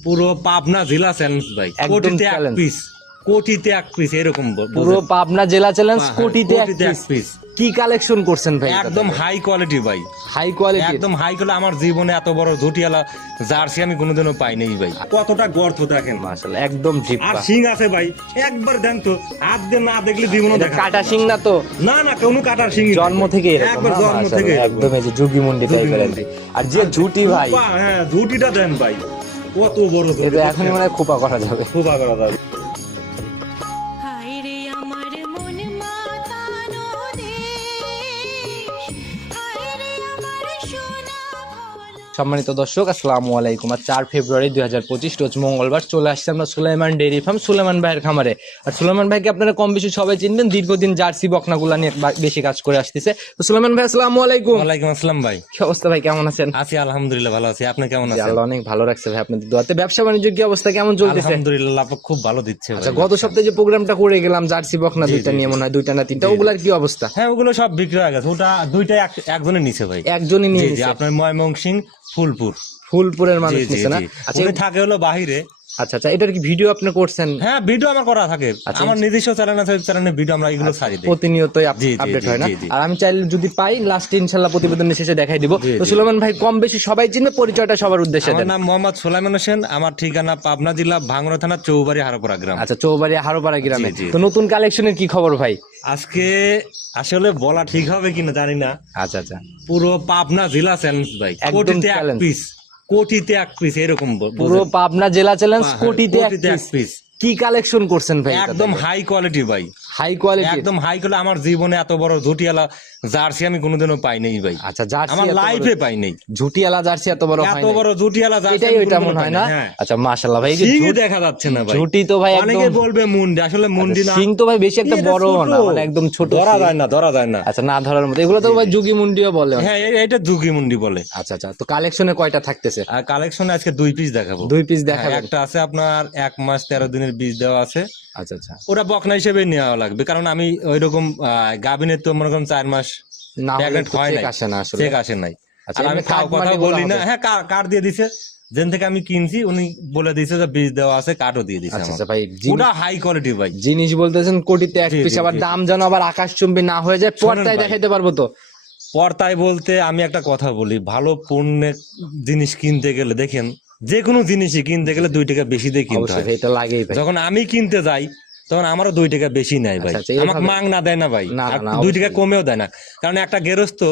পুরো পাবনা জেলা চ্যালেঞ্জ ভাই। কোটিতে এক পিস কোটিতে এক পিস এরকম পুরো পাবনা জেলা চ্যালেঞ্জ হ্যাঁ, কোটিতে এক। পিস কি কালেকশন করছেন ভাই একদম হাই কোয়ালিটি ভাই। হাই কোয়ালিটি একদম হাই কোয়ালিটি আমার জীবনে এত বড় ঝুটিয়ালা জার্সি আমি কোনোদিনও পাইনি ভাই। কতটা গর্ত দেখেন। মাশাআল্লাহ একদম আর সিং আছে ভাই। একবার দেন তো হাত দিয়ে না দেখলে জীবনও এটা দেখা কাটা সিং না তো? না না কোনো কাটার সিং জন্ম থেকে এরকম একবার জন্ম থেকে একদম এই যে যুগি মুন্ডি টাইপের আর যে ঝুটি ভাই। হ্যাঁ ঝুটিটা দেন ভাই। কত বড় এটা এখনই মানে খোপা করা যাবে। খোপা করা যাবে। সম্মানিত দর্শক আসসালামু আলাইকুম। আর চার ফেব্রুয়ারি দুই হাজার পঁচিশ রোজ মঙ্গলবার চলে আসছে আমরা সুলাইমান ডেয়ারি ফার্ম সুলাইমান ভাইয়ের খামারে। আর সুলাইমান ভাইকে আপনারা কম বেশি সবাই চিনবেন দীর্ঘদিন জার্সি বকনাগুলা নিয়ে বেশি কাজ করে আসতেছে। তো সুলাইমান ভাই আসসালামু আলাইকুম। ওয়ালাইকুম আসসালাম ভাই। কি অবস্থা ভাই কেমন আছেন? আছি আলহামদুলিল্লাহ ভালো আছি। আপনি কেমন আছেন? আল্লাহ অনেক ভালো রাখছে ভাই আপনাদের দোয়াতে। ব্যবসা বাণিজ্য কি অবস্থা কেমন চলতেছে? আলহামদুলিল্লাহ আপু খুব ভালো দিচ্ছে আচ্ছা গত সপ্তাহে যে প্রোগ্রামটা করে গেলাম জার্সি বকনা দুইটা নিয়ে মনে হয় দুইটা না তিনটা ওগুলার কি অবস্থা? হ্যাঁ ওগুলো সব বিক্রি হয়ে গেছে। ওটা দুইটাই এক- একজনের নিচে ভাই। একজনই নিয়ে আপনার ময়মনসিং ফুলপুর। ফুলপুরের মানুষ নিছে না? আচ্ছা থাকে হলো বাহিরে আচ্ছা আচ্ছা এটার কি ভিডিও আপনি করছেন? হ্যাঁ ভিডিও আমার করা থাকে। আচ্ছা, আমার নিজস্ব চ্যানেল আছে চ্যানেলে ভিডিও আমরা এগুলো ছাড়ি দিই। প্রতিনিয়তই আপডেট হয় না। আর আমি চাইলে যদি পাই লাস্ট ইনশাল্লাহ প্রতিবেদনের শেষে দেখাই দিব। তো সুলেমান ভাই কম বেশি সবাই চিনবে পরিচয়টা সবার উদ্দেশ্যে আমার নাম মোহাম্মদ সোলাইমান হোসেন আমার ঠিকানা পাবনা জেলা ভাঙড়া থানা চৌবাড়ি হারোপাড়া গ্রাম। আচ্ছা চৌবাড়ি হারোপাড়া গ্রামে। তো নতুন কালেকশনের কি খবর ভাই? আজকে আসলে বলা ঠিক হবে কিনা জানি না। আচ্ছা আচ্ছা। পুরো পাবনা জেলা চ্যালেঞ্জ ভাই। একদম কোটিতে এক পিস কোটিতে এক পিস এরকম পুরো পাবনা জেলা চ্যালেঞ্জ কোটিতে এক। পিস কি কালেকশন করছেন ভাই একদম হাই কোয়ালিটি ভাই। হাই কোয়ালিটি একদম হাই কোয়ালিটি আমার জীবনে এত বড় ঝুটিয়ালা জার্সি আমি কোনোদিনও পাই নাই ভাই। আচ্ছা জার্সি আমার লাইফে পাই নাই ঝুটিয়ালা জার্সি এত বড় হয় এত বড় ঝুটিয়ালা জার্সি এটাই ওইটা মনে হয় না? হ্যাঁ। আচ্ছা মাশাআল্লাহ ভাই ঝুট- দেখা যাচ্ছে না ভাই। ঝুটি তো ভাই অনেকে বলবে মুন্ডি আসলে মুন্ডি না। সিং তো ভাই বেশি একটা বড় না মানে একদম ছোট ধরা যায় না ধরা যায় না। আচ্ছা না ধরার মতো। এগুলো তো ভাই যুগি মুন্ডিও বলে হ্যাঁ এটা ঝুঁকি মুন্ডি বলে। আচ্ছা আচ্ছা তো কালেকশনে কয়টা থাকতেছে? আর কালেকশনে আজকে দুই পিস দেখাবো। দুই পিস হ্যাঁ, দেখাবেন। একটা আছে আপনার এক মাস তেরো দিনের বীজ দেওয়া আছে। আচ্ছা আচ্ছা। ওটা বকনা হিসেবে নেওয়া লাগবে কারণ আমি ওইরকম গাবিনের তো মনে করেন চার মাস প্যাকেট হয় নাই। না চেক আসে নাই। আচ্ছা, আর আমি এমনি কাউ কার্ড কথা বলি না। হ্যাঁ কার্ড দিয়ে দিছে? যেন থেকে আমি কিনছি উনি বলে দিয়েছে যে বীজ দেওয়া আছে কার্ডও দিয়ে দিছে আচ্ছা আচ্ছা ভাই জিনিস- হাই কোয়ালিটি ভাই। জিনিস বলতেছেন কোটিতে এক পিস আবার দাম যেন আবার আকাশচুম্বী না হয়ে যায় পর্দায়। দেখাইতে পারব তো। পর্তায় বলতে আমি একটা কথা বলি ভালো পণ্যের জিনিস কিনতে গেলে দেখেন যে কোনো জিনিসই কিনতে গেলে দুই টাকা বেশি দিয়ে কিনতে হয়। যখন আমি কিনতে যাই তখন আমারও দুই টাকা বেশি নেয় ভাই। আচ্ছা, আচ্ছা, আমাকে মাং না দেয় না ভাই। দুই টাকা কমেও দেয় না। কারণ একটা গেরস্ত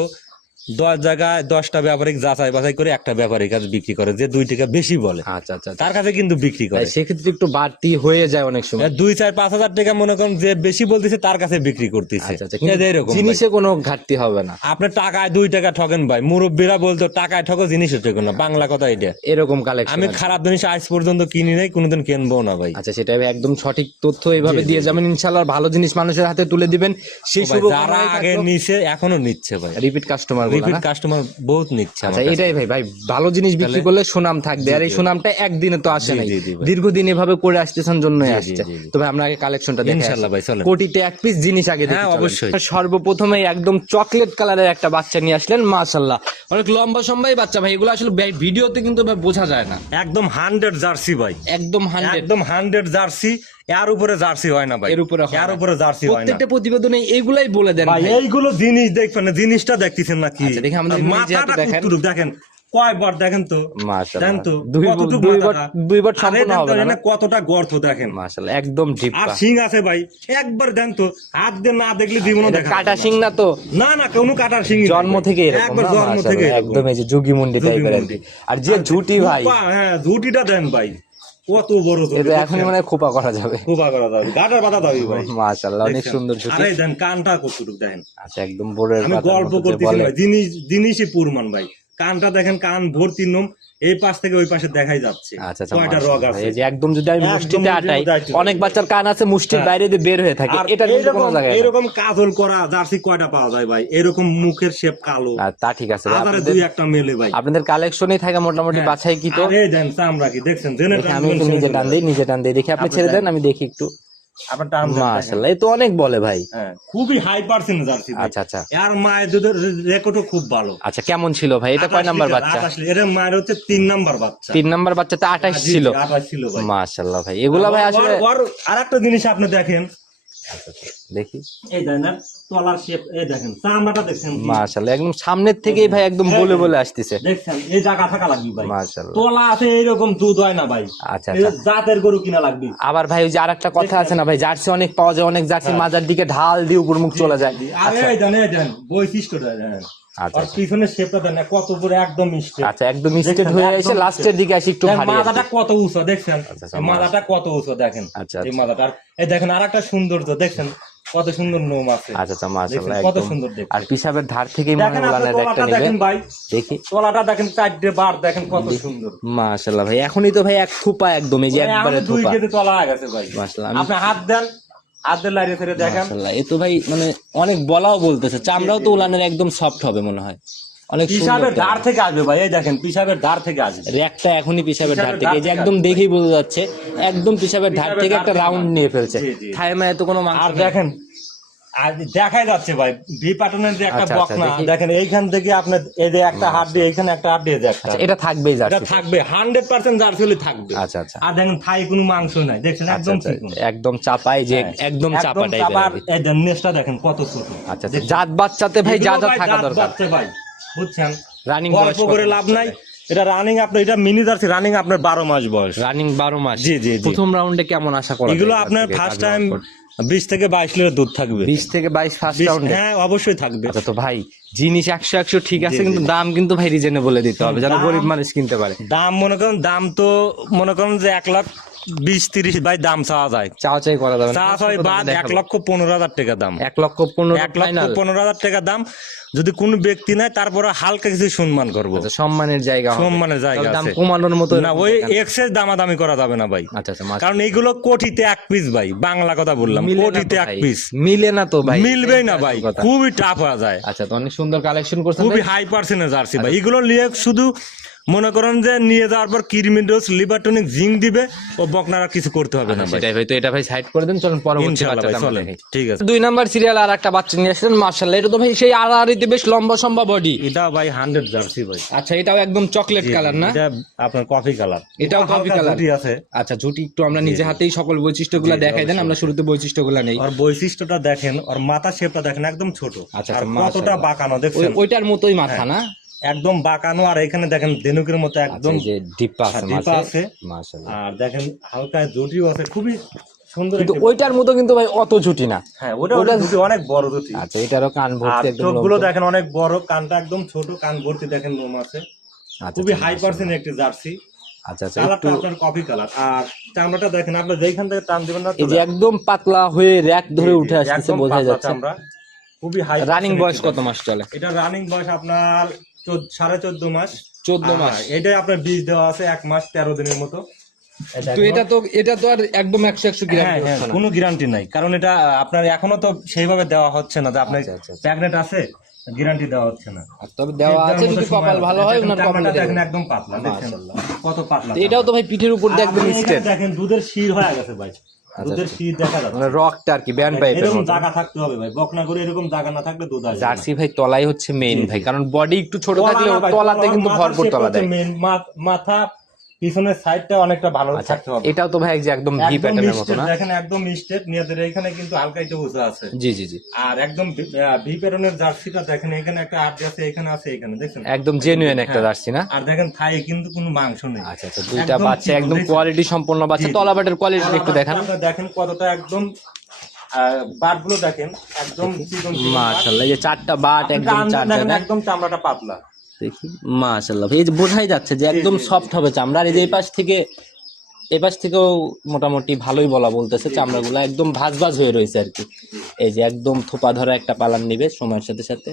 দশ জায়গায় দশটা ব্যাপারিক যাচাই বাছাই করে একটা ব্যাপারীর কাছে বিক্রি করে যে দুই টাকা বেশি বলে। আচ্ছা আচ্ছা আচ্ছা। তার কাছে কিন্তু বিক্রি করে। সেক্ষেত্রে একটু বাড়তি হয়ে যায় অনেক সময়। দুই চার পাঁচ হাজার টাকা মনে করেন যে বেশি বলতেছে তার কাছে বিক্রি করতেছে। আচ্ছা আচ্ছা এরকম জিনিসে কোনো ঘাটতি হবে না। আপনি টাকায় দুই টাকা ঠকেন ভাই। মুরব্বীরা বলতো টাকায় ঠকো জিনিস ঠকো না। বাংলা কথা এটা। এরকম কালেকশন আমি খারাপ জিনিস আজ পর্যন্ত কিনি নাই কোনোদিন কিনবো না ভাই। আচ্ছা সেটাই একদম সঠিক তথ্য এইভাবে দিয়ে যাবেন। ইনশাআল্লাহ আর ভালো জিনিস মানুষের হাতে তুলে দিবেন। সেই শুভ যারা আগে নিছে এখনও নিচ্ছে ভাই। রিপিট কাস্টমার রিপিট কাস্টমার বহুত নিচ্ছে আচ্ছা এটাই ভাই ভাই ভালো জিনিস বিক্রি করলে সুনাম থাকবে আর এই সুনামটা একদিনে তো আসে জি, দীর্ঘদিন এভাবে করে আসতেছেন জন্যই জি, আসছে। তো ভাই আমরা আগে কালেকশনটা দেখে ইনশাল্লাহ আসি। ভাই, চলেন। কোটিতে এক পিস জিনিস আগে দেখি হ্যাঁ। অবশ্যই। সর্বপ্রথমে একদম চকলেট কালারের একটা বাচ্চা নিয়ে আসলেন মাশাল্লাহ অনেক লম্বা সম্বাই বাচ্চা ভাই এগুলো আসলে ভিডিওতে কিন্তু ভাই বোঝা যায় না একদম হান্ড্রেড জার্সি ভাই একদম হান্ড্রেড একদম হান্ড্রেড জার্সি এর উপরে জার্সি হয় না ভাই। এর উপরে এর উপরে জার্সি হয় না। প্রত্যেকটা প্রতিবেদনে এইগুলাই বলে দেন ভাই। এইগুলো জিনিস দেখবেন না জিনিসটা দেখতেছেন নাকি আচ্ছা, দেখি আমাদের মাথাটা দেখেন। কতটুকু দেখেন কয়বার দেখেন তো? মাশাআল্লাহ। দেখেন তো দুইবার- সম্পূর্ণ হবে না, কতটা গর্ত দেখেন। মাশাল্লাহ একদম আর সিং আছে ভাই একবার দেন তো হাত দিয়ে না দেখলে জীবনও দেখা কাটা সিং না তো? না। না কোনো কাটার সিং জন্ম থেকে এরকম একবার জন্ম থেকে একদম এই যে যুগি মুন্ডি টাইপের আর যে ঝুটি ভাই। হ্যাঁ ঝুটিটা দেন ভাই। কত বড় এটা এখন মানে খোপা করা যাবে। খোপা করা যাবে গাটার বাধা দাবি ভাই মাশাআল্লাহ অনেক? সুন্দর ছুটি আরে দেন কানটা কতটুক দেখেন। আচ্ছা একদম বড় আমি গল্প করতেছি জিনিস জিনিসই পুরমান ভাই। কানটা দেখেন কান ভর্তি নোম এই পাশ থেকে ওই পাশে দেখাই যাচ্ছে। আচ্ছা আচ্ছা কয়টা রগ আছে? এই যে একদম যদি আমি মুষ্টিতে আটাই অনেক বাচ্চার কান আছে মুষ্টির হ্যাঁ। বাইরে দিয়ে বের হয়ে থাকে। এটা কিন্তু কোনো জায়গায়। এরকম কাজল করা জার্সি কয়টা পাওয়া যায় ভাই? এরকম মুখের শেপ কালো। তা ঠিক আছে আপনাদের- দুই একটা মেলে ভাই। আপনাদের কালেকশনই থাকে মোটামুটি বাছাই কি তো আরে দেন চামড়া কি? দেখছেন জেনে আমি নিজে টান দিই নিজে টান দিই। দেখি আপনি ছেড়ে দেন। আমি দেখি একটু। আপনার টার্ম তো অনেক বলে ভাই। হ্যাঁ। খুবই হাই পার্সেন্ট জার্সি আচ্ছা আচ্ছা। আর মায়ের দুধের রেকর্ডও খুব ভালো। আচ্ছা কেমন ছিল ভাই? এটা কয় নাম্বার বাচ্চা? 28 এর মায়ের হচ্ছে তিন নাম্বার বাচ্চা। তিন নাম্বার বাচ্চাতে ছিল। জি, 28 ছিল ভাই। মাশাল্লাহ ভাই এগুলা ভাই আসলে আর একটা জিনিস আপনি দেখেন দেখি। এই দেখেন তলার শেপ এই দেখেন চামড়াটা দেখছেন কি? একদম সামনের থেকেই ভাই একদম বলে বলে আসতেছে। দেখছেন এই জায়গা থাকা লাগবে ভাই। মাশাল্লাহ তলা আছে এইরকম দুধ হয় না ভাই। আচ্ছা আচ্ছা। জাতের গরু কিনা লাগবে। আবার ভাই ওই যে আর একটা কথা আছে না ভাই জার্সি অনেক পাওয়া যায় অনেক জার্সি মাজার দিকে ঢাল দিয়ে উপর মুখ চলে যায়। বৈশিষ্ট্য এই এই বৈশিষ্ট্যটা আচ্ছা আর পিছনের শেপটা দেন কত উপরে একদম মিষ্টি আচ্ছা একদম হয়ে এসে লাস্টের দিকে আসি একটু ভারী মাথাটা কত উঁচু দেখছেন? আচ্ছা, আচ্ছা, মাথাটা কত উঁচু দেখেন। আচ্ছা, এই আচ্ছা। মাথাটা আর এই দেখেন আর একটা সৌন্দর্য দেখছেন? কত সুন্দর নোম আছে। আচ্ছা আচ্ছা দেখছেন, কত সুন্দর দেখতে। আর পিসাবের ধার থেকেই মনে উলানের একটা দেখেন ভাই। দেখি। তলাটা দেখেন চারটে বার দেখেন কত সুন্দর। মাশাল্লাহ ভাই এখনই তো ভাই এক থোপা একদম এই যে একবারে দুই থোপা। কেজি তলা হয়ে গেছে ভাই। মাশাল্লাহ, আমি- আপনি হাত দেন। দেখেন। এ তো ভাই মানে অনেক বলাও বলতেছে চামড়াও তো উলানের একদম সফট হবে মনে হয়। অনেক পিসাবের ধার থেকে আসবে ভাই এই দেখেন পিসাবের ধার থেকে আসবে। র্যাকটা এখনই পিসাবের ধার থেকে এই যে একদম দেখেই বোঝা যাচ্ছে একদম পিসাবের ধার থেকে একটা রাউন্ড নিয়ে ফেলছে। তো কোনো আর দেখেন আর দেখাই যাচ্ছে ভাই ভি প্যাটার্নের যে একটা আচ্ছা, আচ্ছা, বকনা দেখি। দেখেন এইখান থেকে আপনার এই যে একটা হাত দিয়ে এইখানে একটা হাত দিয়ে একটা। আচ্ছা এটা থাকবেই এটা থাকবে হান্ড্রেড পার্সেন্ট জার্সি হলে থাকবে। আচ্ছা আচ্ছা। আর দেখেন থাই কোনো মাংস নাই দেখছেন আচ্ছা একদম আচ্ছা একদম চাপাই যে হ্যাঁ, একদম চাপা টাইপের এই দেন নেসটা দেখেন কত ছোট। আচ্ছা আচ্ছা জাত বাচ্চাতে ভাই যা যা থাকা দরকার। বাচ্চা ভাই বুঝছেন? রানিং গল্প করে লাভ নাই। এটা রানিং আপনার এটা মিনি জার্সি রানিং আপনার বারো মাস বয়স। রানিং বারো মাস। জি, জি, জি। প্রথম রাউন্ডে কেমন আশা করা এগুলো আপনার ফার্স্ট টাইম বিশ থেকে বাইশ লিটার দুধ থাকবে। বিশ থেকে বাইশ ফার্স্ট রাউন্ডে হ্যাঁ অবশ্যই থাকবে। আচ্ছা তো ভাই জিনিস একশো একশো ঠিক আছে কিন্তু দাম কিন্তু ভাই রিজনেবলে দিতে হবে যেন গরিব মানুষ কিনতে পারে। দাম মনে করেন দাম তো মনে করেন যে এক লাখ বিশ তিরিশ ভাই দাম চাওয়া যায়। চাও চাই করা যাবে চাওয়া হয় বাদ এক লক্ষ পনেরো হাজার টাকা দাম। এক লক্ষ পনেরো এক লক্ষ পনেরো হাজার টাকা দাম। যদি কোনো ব্যক্তি নেয় তারপরে হালকা কিছু সম্মান করব। আচ্ছা সম্মানের জায়গা সম্মানের জায়গা দাম কমানোর মতো না ওই এক্সেস দামাদামি করা যাবে না ভাই। আচ্ছা আচ্ছা কারণ এইগুলো কোটিতে এক পিস ভাই বাংলা কথা বললাম। কোটিতে এক পিস মিলে না তো ভাই। মিলবেই না ভাই। খুবই টাফ হয়ে যায়। আচ্ছা তো অনেক সুন্দর কালেকশন করছে খুবই হাই পার্সেন্টেজ জার্সি ভাই। এগুলো লিয়ে শুধু মনে করেন যে নিয়ে যাওয়ার পর কিরমিন ডোজ লিভারটনিক জিঙ্ক দিবে ও বকনারা কিছু করতে হবে না ভাই। সেটাই হয়তো এটা ভাই সাইড করে দেন চলুন পরবর্তী ভাই চলেন দেখাই। ঠিক আছে। দুই নাম্বার সিরিয়াল আর একটা বাচ্চা নিয়ে আসলেন মার্শাল্লাহ এটা তো ভাই সেই আড়াআড়িতে বেশ লম্বা সম্ভব বডি এটা ভাই হান্ড্রেড জার্সি ভাই। আচ্ছা এটাও একদম চকলেট কালার না? এটা আপনার কফি কালার এটাও কফি কালার color? আছে। আচ্ছা ঝুটি একটু আমরা নিজে হাতেই সকল বৈশিষ্ট্যগুলো দেখাই দেন আমরা শুরুতে বৈশিষ্ট্যগুলো নেই। আর বৈশিষ্ট্যটা দেখেন আর মাথা শেপটা দেখেন একদম ছোট। আচ্ছা, আর আচ্ছা, কতটা বাঁকানো ওই দেখছেন ওইটার মতোই মাথা না? একদম বাঁকানো আর এখানে দেখেন ধেনুকের মতো আচ্ছা একদম যে ডিপা আছে হ্যাঁ, ডিপা আছে। আর দেখেন হালকা জটিও আছে খুবই সুন্দর কিন্তু ওইটার মতো কিন্তু ভাই অত না। হ্যাঁ ওটা ওটা- দুটি অনেক বড় আচ্ছা এটারও কান ভর্তি একদম চোখগুলো দেখেন অনেক বড় কানটা একদম ছোট কান ভর্তি দেখেন লোম আছে। আচ্ছা খুবই হাই পার্সেন্ট একটি জার্সি। আচ্ছা আচ্ছা একটু আপনার কফি কালার আর চামড়াটা দেখেন আপনি থেকে টান দিবেন না এই যে একদম পাতলা হয়ে র্যাক ধরে উঠে একদম বোঝা যাচ্ছে। চামড়া। খুবই হাই রানিং বয়স কত মাস চলে? এটা রানিং বয়স আপনার সাড়ে চোদ্দ মাস। চোদ্দ মাস। এটাই আপনার বীজ দেওয়া আছে এক মাস তেরো দিনের মতো। এটা তো এটা তো এটা তো আর একদম একশো একশো গ্রাম হ্যাঁ, কোনো গ্যারান্টি নাই। কারণ এটা আপনার এখনও তো সেইভাবে দেওয়া হচ্ছে না যে আপনার আচ্ছা, আচ্ছা, আচ্ছা। প্যাগনেট আছে গ্যারান্টি দেওয়া হচ্ছে না। তবে দেওয়া আছে যদি কপাল ভালো হয় ওনার কপালে দেখেন একদম পাতলা দেখেন কত পাতলা এটাও তো ভাই পিঠের উপর দিয়ে একদম দেখেন দুধের শির হয়ে গেছে ভাই। দুধের দেখা যাচ্ছে। মানে রকটা আর কি ব্যান্ড এরকম জায়গা থাকতে হবে ভাই বকনা করে এরকম জায়গা না থাকলে দুধ আসবে জার্সি ভাই তলাই হচ্ছে মেইন ভাই কারণ বডি একটু ছোট থাকলেও তলাতে কিন্তু ভরপুর তলা দেয়। মাথা পিছনের সাইডটা অনেকটা ভালো আচ্ছা থাকতে হবে। এটাও তো ভাই যে একদম ভি প্যাটার্নের মতো না? দেখেন একদম স্টেট নিয়েদের এখানে কিন্তু হালকা একটু উঁচু আছে। জি জি জি। আর একদম ভি প্যাটার্নের জার্সিটা দেখেন এখানে একটা আর্ট আছে এখানে আছে এখানে দেখছেন? একদম জেনুইন একটা জার্সি না? আর দেখেন থাই কিন্তু কোনো মাংস নেই। আচ্ছা আচ্ছা দুইটা বাচ্চা একদম কোয়ালিটি সম্পন্ন বাচ্চা। তলাবাটের কোয়ালিটি একটু দেখান। আপনারা দেখেন কতটা একদম বাটগুলো দেখেন একদম। মাশাআল্লাহ এই যে চারটা বাট একদম টান চার দেখেন জায়গায় একদম চামড়াটা পাতলা। দেখি। মাশাল্লাহ এই যে বোঝাই যাচ্ছে যে একদম সফট হবে চামড়া আর এই যে এই পাশ থেকে এই পাশ থেকেও মোটামুটি ভালোই বলা বলতেছে চামড়াগুলো একদম ভাজ ভাজ হয়ে রয়েছে আর কি। এই যে একদম থোপা ধরা একটা পালান নিবে সময়ের সাথে সাথে।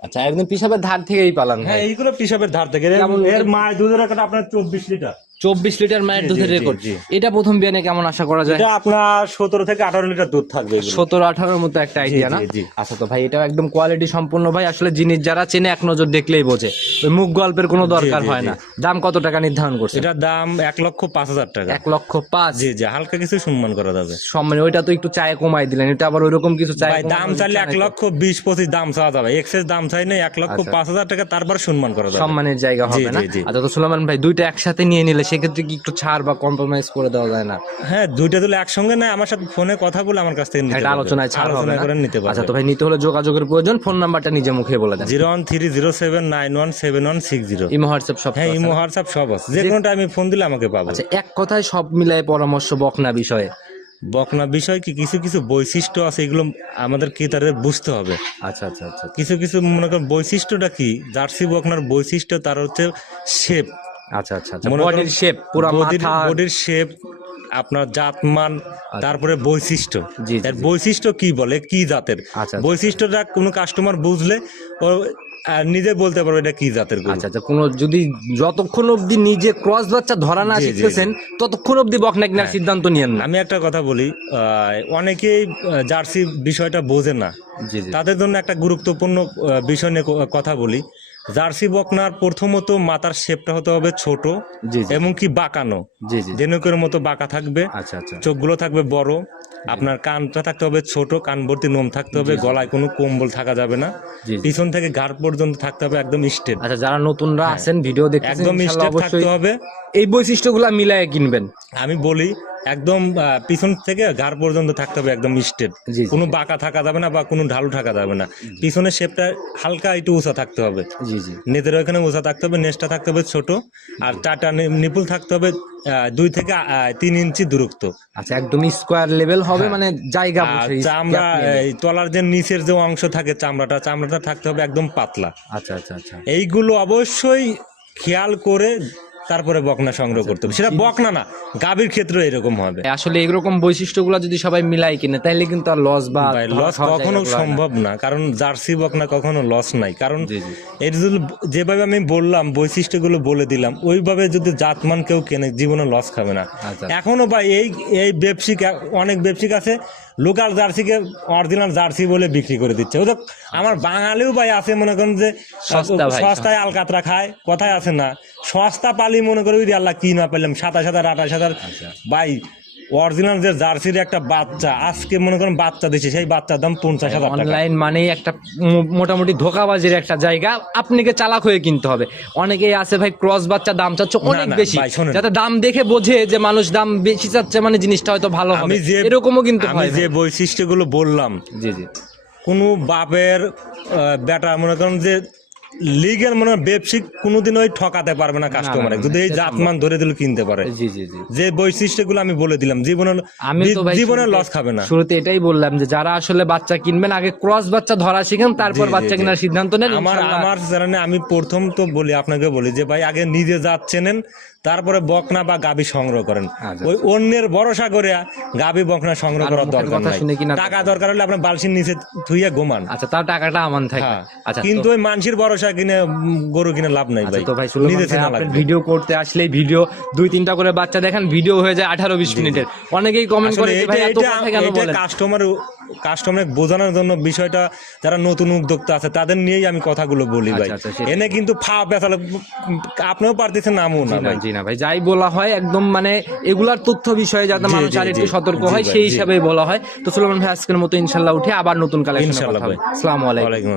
আচ্ছা একদম পিসাবের ধার থেকেই পালান হ্যাঁ এইগুলো পিসাবের ধার থেকে। এর- মায়ের দুধের একটা আপনার চব্বিশ লিটার। চব্বিশ লিটার মায়ের দুধের রেকর্ড এটা প্রথম বিয়ানে কেমন আশা করা যায়? এটা আপনার সতেরো থেকে আঠারো লিটার দুধ থাকবে সতেরো আঠারোর মতো একটা আইডিয়া না। আচ্ছা তো ভাই এটাও একদম কোয়ালিটি সম্পূর্ণ। ভাই আসলে জিনিস যারা চেনে এক নজর দেখলেই বোঝে। ওই মুখ গল্পের কোনো দরকার হয় না। দাম কত টাকা নির্ধারণ করছে এটার দাম এক লক্ষ পাঁচ হাজার টাকা। এক লক্ষ পাঁচ? জি জি হালকা কিছু সম্মান করা যাবে। সম্মানে ওইটা তো একটু চায়ে কমাই দিলেন। এটা আবার ওইরকম কিছু চায় দাম চাইলে এক লক্ষ বিশ পঁচিশ দাম চাওয়া যাবে। এক্সেস দাম চাই না এক লক্ষ আচ্ছা। পাঁচ হাজার টাকা তারপর সম্মান করা যাবে। সম্মানের জায়গা হবে না। আচ্ছা তো সুলেমান ভাই দুইটা একসাথে নিয়ে নিলে সেক্ষেত্রে কি একটু ছাড় বা কম্প্রোমাইজ করে দেওয়া যায় না? হ্যাঁ দুইটা দিলে একসঙ্গে না আমার সাথে ফোনে কথা বলে আমার কাছ থেকে নিতে একটা আলোচনায় ছাড় হবে না? করে নিতে আচ্ছা তো ভাই নিতে হলে যোগাযোগের প্রয়োজন ফোন নাম্বারটা নিজে মুখে বলে দেন। Zero one three zero seven nine one seven one six zero. Imo WhatsApp সব হ্যাঁ ইমো? হোয়াটসঅ্যাপ সব আছে। যে কোনো টাইমে ফোন দিলে আমাকে পাবো। আচ্ছা এক কথায় সব মিলায় পরামর্শ বকনা বিষয়ে। বকনা বিষয় কি কিছু কিছু বৈশিষ্ট্য আছে এগুলো আমাদের ক্রেতাদের বুঝতে হবে। আচ্ছা আচ্ছা আচ্ছা কিছু কিছু মনে করেন বৈশিষ্ট্যটা কি? জার্সি বকনার বৈশিষ্ট্য তার হচ্ছে শেপ আচ্ছা আচ্ছা আচ্ছা। করেন বডির শেপ পুরো মাথা। বডির শেপ আপনার জাতমান তারপরে বৈশিষ্ট্য। বৈশিষ্ট্য কি বলে? কি জাতের। বৈশিষ্ট্যটা কোনো কাস্টমার বুঝলে ও নিজে বলতে পারবে এটা কি জাতের আচ্ছা আচ্ছা কোনো যদি যতক্ষণ অবধি নিজে ক্রস বাচ্চা ধরা না শিখতেছেন ততক্ষণ অবধি বকনা কেনার সিদ্ধান্ত নিয়েন না। আমি একটা কথা বলি আহ, অনেকেই জার্সি বিষয়টা বোঝে না। তাদের জন্য একটা গুরুত্বপূর্ণ বিষয় নিয়ে কথা বলি। জার্সি বকনার প্রথমত মাথার শেপটা হতে হবে ছোট এবং কি বাঁকানো। জেনুকের মতো বাঁকা থাকবে। আচ্ছা আচ্ছা চোখগুলো থাকবে বড়। আপনার কানটা থাকতে হবে ছোট কান ভর্তি নোম থাকতে হবে গলায় কোনো কম্বল থাকা যাবে না। পিছন থেকে ঘাড় পর্যন্ত থাকতে হবে একদম স্টেট আচ্ছা যারা নতুনরা আছেন ভিডিও দেখতেছেন একদম স্টেট থাকতে হবে। এই বৈশিষ্ট্যগুলো মিলায়ে কিনবেন। আমি বলি একদম পিছন থেকে ঘাড় পর্যন্ত থাকতে হবে একদম জি কোনো বাঁকা থাকা যাবে না বা কোনো ঢালু থাকা যাবে না। পিছনের শেপটা হালকা একটু উঁচা থাকতে হবে। জি জি। নেতের ওখানে উঁচা থাকতে হবে নেসটা থাকতে হবে ছোট। আর চারটা নিপুল থাকতে হবে দুই থেকে তিন ইঞ্চি দূরত্ব। আচ্ছা একদম স্কোয়ার লেভেল হবে মানে জায়গা চামড়া তলার যে নিচের যে অংশ থাকে চামড়াটা চামড়াটা থাকতে হবে একদম পাতলা। আচ্ছা আচ্ছা আচ্ছা। এইগুলো অবশ্যই খেয়াল করে তারপরে বকনা সংগ্রহ করতে হবে সেটা বকনা না গাভীর ক্ষেত্রে এরকম হবে আসলে এরকম বৈশিষ্ট্যগুলো যদি সবাই মিলাই কিনে তাহলে কিন্তু আর লস বা লস কখনো। সম্ভব না কারণ জার্সি বকনা কখনো লস নাই কারণ। এর যদি যেভাবে আমি বললাম বৈশিষ্ট্যগুলো বলে দিলাম ওইভাবে যদি জাতমান কেউ কেনে জীবনে লস খাবে না আচ্ছা। এখনও ভাই এই এই ব্যবসিক অনেক ব্যবসিক আছে লোকাল জার্সিকে অরিজিনাল জার্সি বলে বিক্রি করে দিচ্ছে ও তো আমার বাঙালিও ভাই আছে মনে করেন যে সস্তায় আলকাতরা খায় কথায় আছে না সস্তা পালি মনে করি ওই আল্লাহ কি না পেলাম সাতাশ হাজার আঠাশ হাজার আচ্ছা। ভাই অরিজিনাল যে জার্সির একটা বাচ্চা আজকে মনে করেন বাচ্চা দিচ্ছে সেই বাচ্চার দাম পঞ্চাশ হাজার অনলাইন মানেই একটা মোটামুটি ধোকাবাজির একটা জায়গা আপনাকে চালাক হয়ে কিনতে হবে। অনেকেই আছে ভাই ক্রস বাচ্চা দাম চাচ্ছে অনেক বেশি। যাতে দাম দেখে বোঝে যে মানুষ দাম বেশি চাচ্ছে মানে জিনিসটা হয়তো ভালো হবে। আমি যে এরকমও কিন্তু আমি যে বৈশিষ্ট্যগুলো বললাম জি জি। কোনো বাপের বেটা মনে করেন যে লিগের মনে ব্যবসায়িক কোনোদিন ওই ঠকাতে পারবে না কাস্টমারে যদি এই জাতমান ধরে দিলে কিনতে পারে। জি জি জি। যে বৈশিষ্ট্যগুলো আমি বলে দিলাম জীবনের আমি জীবনের জীবনে লস খাবে না। শুরুতে এটাই বললাম যে যারা আসলে বাচ্চা কিনবেন আগে ক্রস বাচ্চা ধরা শিখেন তারপর বাচ্চা কেনার সিদ্ধান্ত নেন আমার আমার জানেন আমি প্রথম তো বলি আপনাকে বলি যে ভাই আগে নিজে জাত চেনেন তারপরে বকনা বা গাবি সংগ্রহ করেন। আচ্ছা, ওই অন্যের ভরসা করে গাবি বকনা সংগ্রহ করার দরকার নাই। টাকা দরকার হলে আপনার বালসির নিচে থুইয়া ঘুমান। আচ্ছা তার টাকাটা আমান থাকে হ্যাঁ। আচ্ছা কিন্তু ওই মানুষের ভরসা কিনে গরু কিনে লাভ নাই আচ্ছা ভাই। তো ভাই চেনা ভিডিও করতে আসলে ভিডিও দুই তিনটা করে বাচ্চা দেখেন ভিডিও হয়ে যায় আঠারো বিশ মিনিটের। অনেকেই কমেন্ট করে ভাই এত কথা কেন বলেন? কাস্টমার কাস্টমার বোঝানোর জন্য বিষয়টা যারা নতুন উদ্যোক্তা আছে তাদের নিয়েই আমি কথাগুলো বলি ভাই আচ্ছা, আচ্ছা। এনে কিন্তু ফা বেসালে আপনিও পারতেছেন নামও না ভাই জি না ভাই যাই বলা হয় একদম মানে এগুলার তথ্য বিষয়ে যাতে মানুষ আর একটু সতর্ক হয় সেই। হিসাবেই বলা হয় তো সুলেমান ভাই আজকের মতো ইনশাল্লাহ উঠে আবার নতুন কালেকশন ইনশাল্লাহ কথা হবে। আসসালামু আলাইকুম